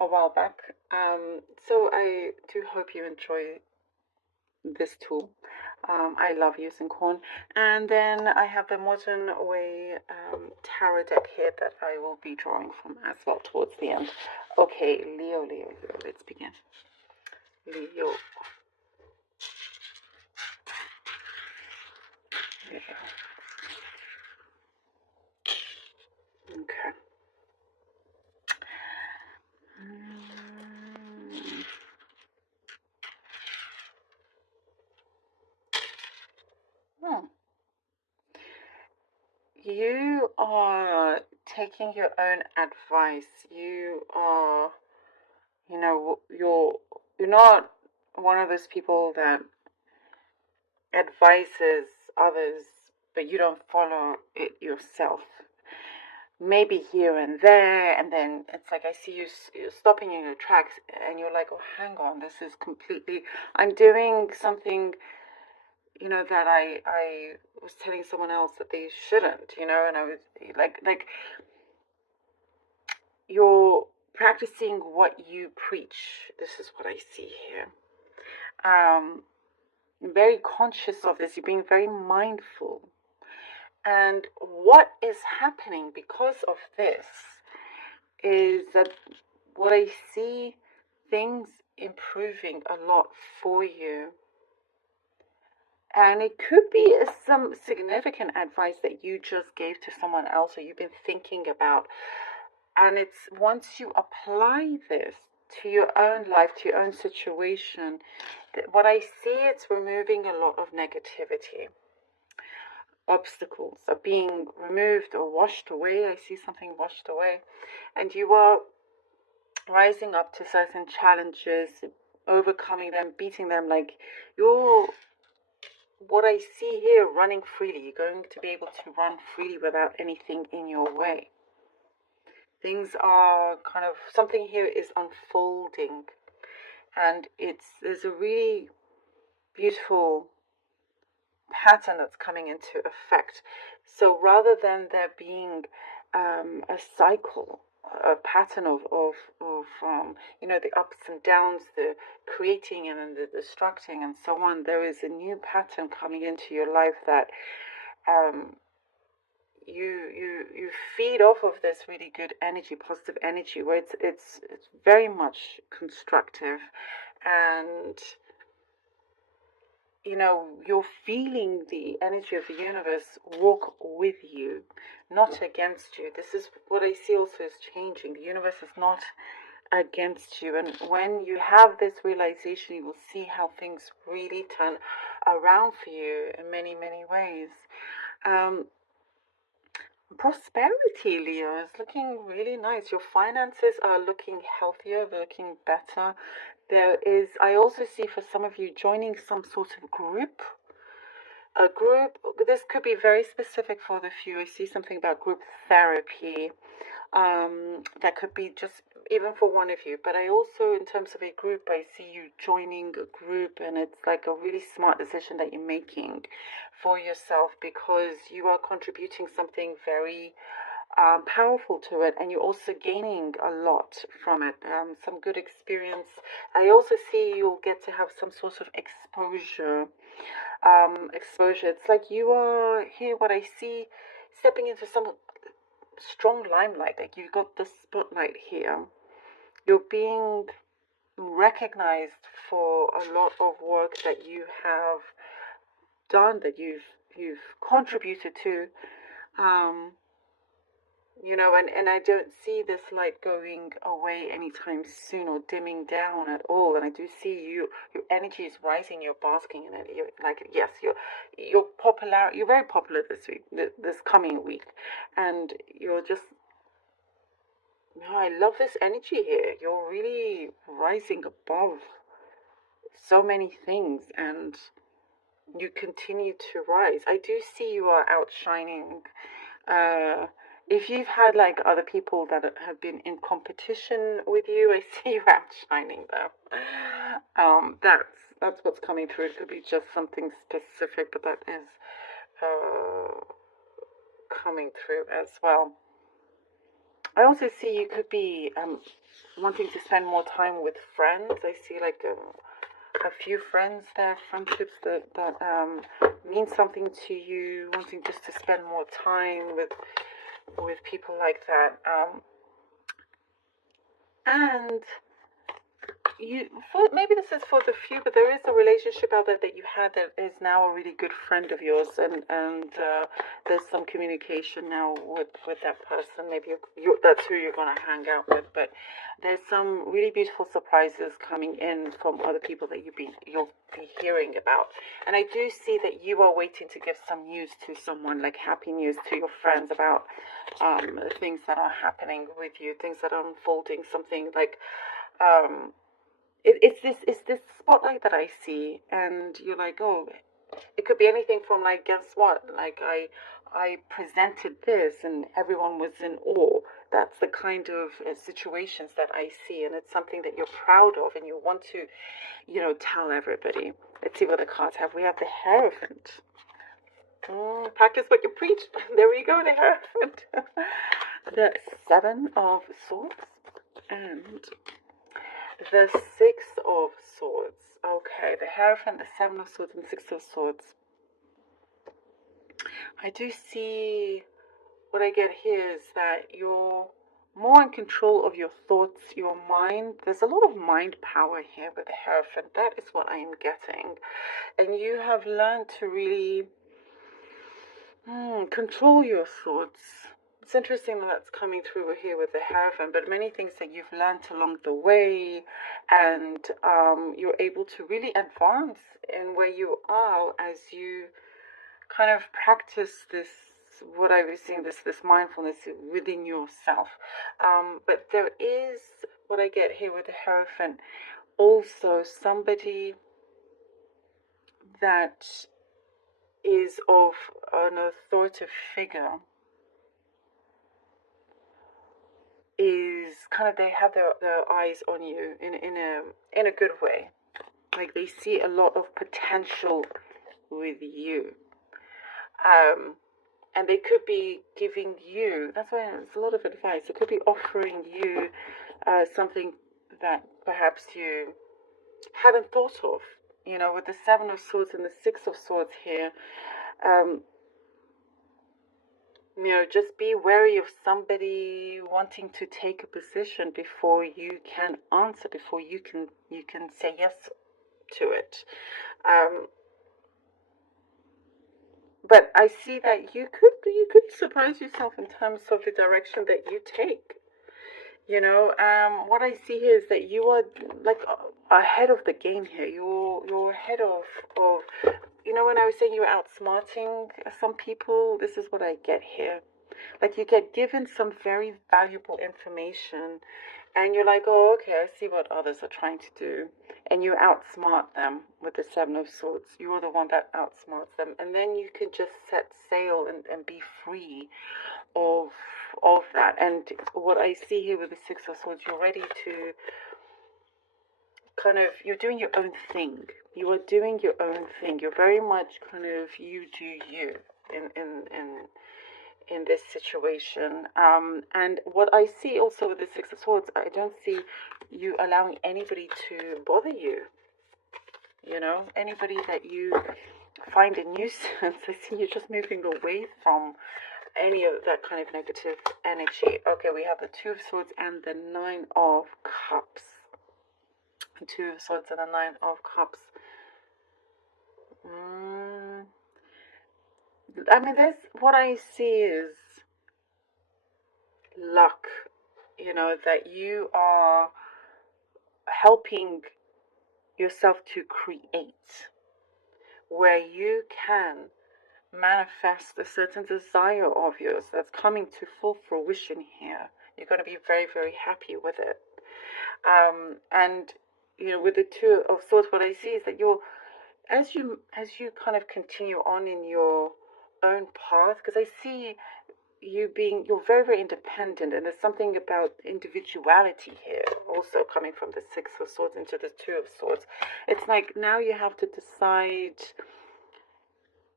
a while back. So I do hope you enjoy this tool. I love using corn. And then I have the Modern Way tarot deck here that I will be drawing from as well towards the end. Okay, Leo, let's begin. Leo. Okay. Hmm. You are taking your own advice. You are, you're not one of those people that advises others, but you don't follow it yourself. Maybe here and there, and then it's like I see you're stopping in your tracks, and you're like, oh, hang on, this is completely. I'm doing something, that I was telling someone else that they shouldn't, and I was like you're practicing what you preach. This is what I see here. Very conscious of this. You're being very mindful. And what is happening because of this is that what I see, things improving a lot for you. And it could be some significant advice that you just gave to someone else or you've been thinking about. And it's once you apply this to your own life, to your own situation, what I see, it's removing a lot of negativity. Obstacles are being removed or washed away. I see something washed away. And you are rising up to certain challenges, overcoming them, beating them. Like you're, what I see here, running freely. You're going to be able to run freely without anything in your way. Things are kind of, something here is unfolding, and there's a really beautiful pattern that's coming into effect. So rather than there being a cycle, a pattern of the ups and downs, the creating and then the destructing and so on, there is a new pattern coming into your life that you feed off of this really good energy, positive energy, where it's very much constructive, and you're feeling the energy of the universe walk with you, not against you. This is what I see also is changing. The universe is not against you, and when you have this realization, you will see how things really turn around for you in many, many ways. Prosperity, Leo, is looking really nice. Your finances are looking healthier, they're looking better. I also see for some of you joining some sort of group. A group, this could be very specific for the few. I see something about group therapy. That could be just even for one of you. But I also, in terms of a group, I see you joining a group, and it's like a really smart decision that you're making for yourself because you are contributing something very powerful to it, and you're also gaining a lot from it. Some good experience. I also see you'll get to have some sort of exposure. It's like you are here. What I see, stepping into some strong limelight. Like you've got the spotlight here. You're being recognized for a lot of work that you have done, that you've contributed to. And I don't see this light going away anytime soon or dimming down at all. And I do see your energy is rising. You're basking in it. You're like, yes, you're popular. You're very popular this week, this coming week, and you're just. No, I love this energy here. You're really rising above so many things, and you continue to rise. I do see you are outshining. If you've had like other people that have been in competition with you, I see you outshining them. That's what's coming through. It could be just something specific, but that is coming through as well. I also see you could be wanting to spend more time with friends. I see like a few friends there, friendships that mean something to you, wanting just to spend more time with people like that. And maybe this is for the few, but there is a relationship out there that you had that is now a really good friend of yours, and there's some communication now with that person. Maybe that's who you're going to hang out with, but there's some really beautiful surprises coming in from other people that you'll be hearing about. And I do see that you are waiting to give some news to someone, like happy news to your friends about things that are happening with you, things that are unfolding, something like it's this spotlight that I see, and you're like, oh, it could be anything from like, guess what? Like I presented this, and everyone was in awe. That's the kind of situations that I see, and it's something that you're proud of, and you want to, tell everybody. Let's see what the cards have. We have the Hierophant. Practice what you preach. There we go, the Hierophant. The Seven of Swords and the Six of Swords. Okay, the Hierophant, the Seven of Swords, and Six of Swords. I do see, what I get here is that you're more in control of your thoughts, your mind. There's a lot of mind power here with the Hierophant. That is what I am getting. And you have learned to really control your thoughts. It's interesting that that's coming through here with the Hierophant, but many things that you've learned along the way, and you're able to really advance in where you are as you kind of practice this, what I was saying, this mindfulness within yourself. But there is, what I get here with the Hierophant, also somebody that is of an authoritative figure, is kind of, they have their eyes on you in a good way. Like they see a lot of potential with you. And they could be giving you, that's why it's a lot of advice, they could be offering you something that perhaps you hadn't thought of. With the Seven of Swords and the Six of Swords here, just be wary of somebody wanting to take a position before you can answer, before you can say yes to it. But I see that you could surprise yourself in terms of the direction that you take. What I see here is that you are like ahead of the game here. You're ahead of when I was saying you're outsmarting some people, this is what I get here. Like you get given some very valuable information, and you're like, oh, okay, I see what others are trying to do. And you outsmart them with the Seven of Swords. You're the one that outsmarts them. And then you can just set sail and be free of that. And what I see here with the Six of Swords, you're ready to kind of, you're doing your own thing. You are doing your own thing. You're very much kind of, you do you in this situation. And what I see also with the Six of Swords, I don't see you allowing anybody to bother you. Anybody that you find a nuisance, I see you just moving away from any of that kind of negative energy. Okay, we have the Two of Swords and the Nine of Cups. The Two of Swords and the Nine of Cups. I mean, what I see is luck, that you are helping yourself to create, where you can manifest a certain desire of yours that's coming to full fruition here. You're going to be very, very happy with it. And with the Two of Swords, what I see is that as you kind of continue on in your own path, because I see you're very, very independent, and there's something about individuality here also coming from the Six of Swords into the Two of Swords. It's like now you have to decide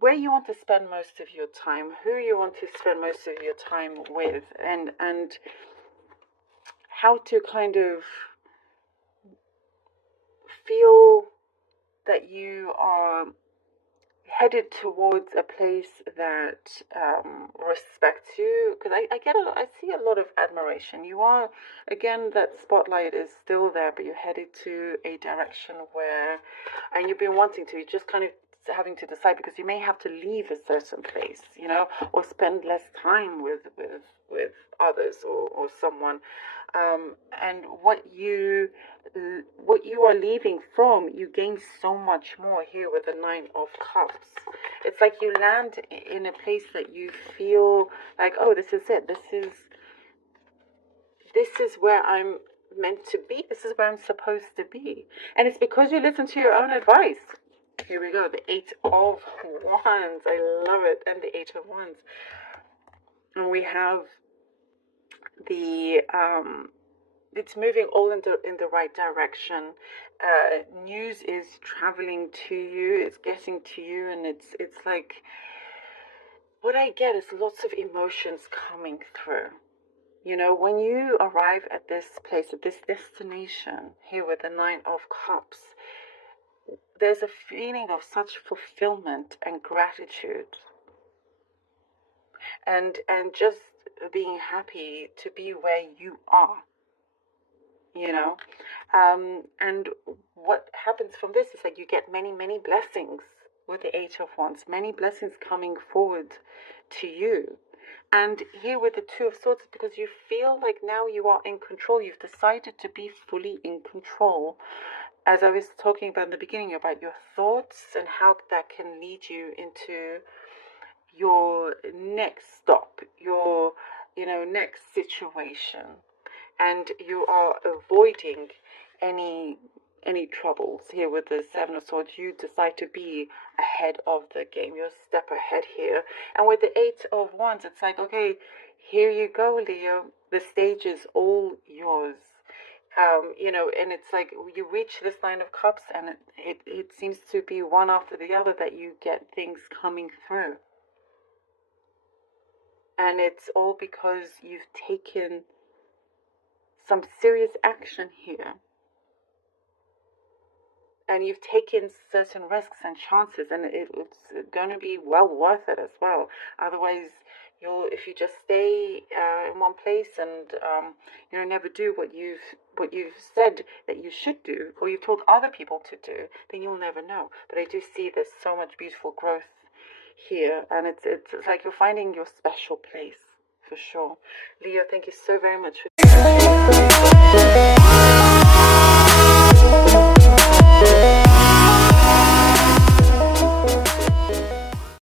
where you want to spend most of your time, who you want to spend most of your time with, and how to kind of feel that you are headed towards a place that respects you, because I see a lot of admiration. You are, again, that spotlight is still there, but you're headed to a direction where, and you've been wanting to, you're just kind of having to decide, because you may have to leave a certain place, you know, or spend less time with others, or someone, and what you are leaving from, you gain so much more here with the Nine of Cups. It's like you land in a place that you feel like, oh, this is it. This is where I'm meant to be. This is where I'm supposed to be. And it's because you listen to your own advice. Here we go, the Eight of Wands. I love it. And the Eight of Wands. And we have the it's moving all in the right direction. News is traveling to you, it's getting to you, and it's like, what I get is lots of emotions coming through. You know, when you arrive at this place, at this destination here with the Nine of Cups, there's a feeling of such fulfillment and gratitude, and just being happy to be where you are. You know, and what happens from this is that you get many blessings with the Eight of Wands, many blessings coming forward to you. And here with the Two of Swords, because you feel like now you are in control. You've decided to be fully in control, as I was talking about in the beginning, about your thoughts and how that can lead you into your next stop, your next situation. And you are avoiding any troubles here with the Seven of Swords. You decide to be ahead of the game. You're a step ahead here. And with the Eight of Wands, it's like, okay, here you go, Leo. The stage is all yours. And it's like you reach this Nine of Cups, and it seems to be one after the other that you get things coming through. And it's all because you've taken some serious action here, and you've taken certain risks and chances, and it's going to be well worth it as well. Otherwise, if you just stay in one place and never do what you've said that you should do, or you've told other people to do, then you'll never know. But I do see there's so much beautiful growth here, and it's like you're finding your special place. For sure. Leo, thank you so very much for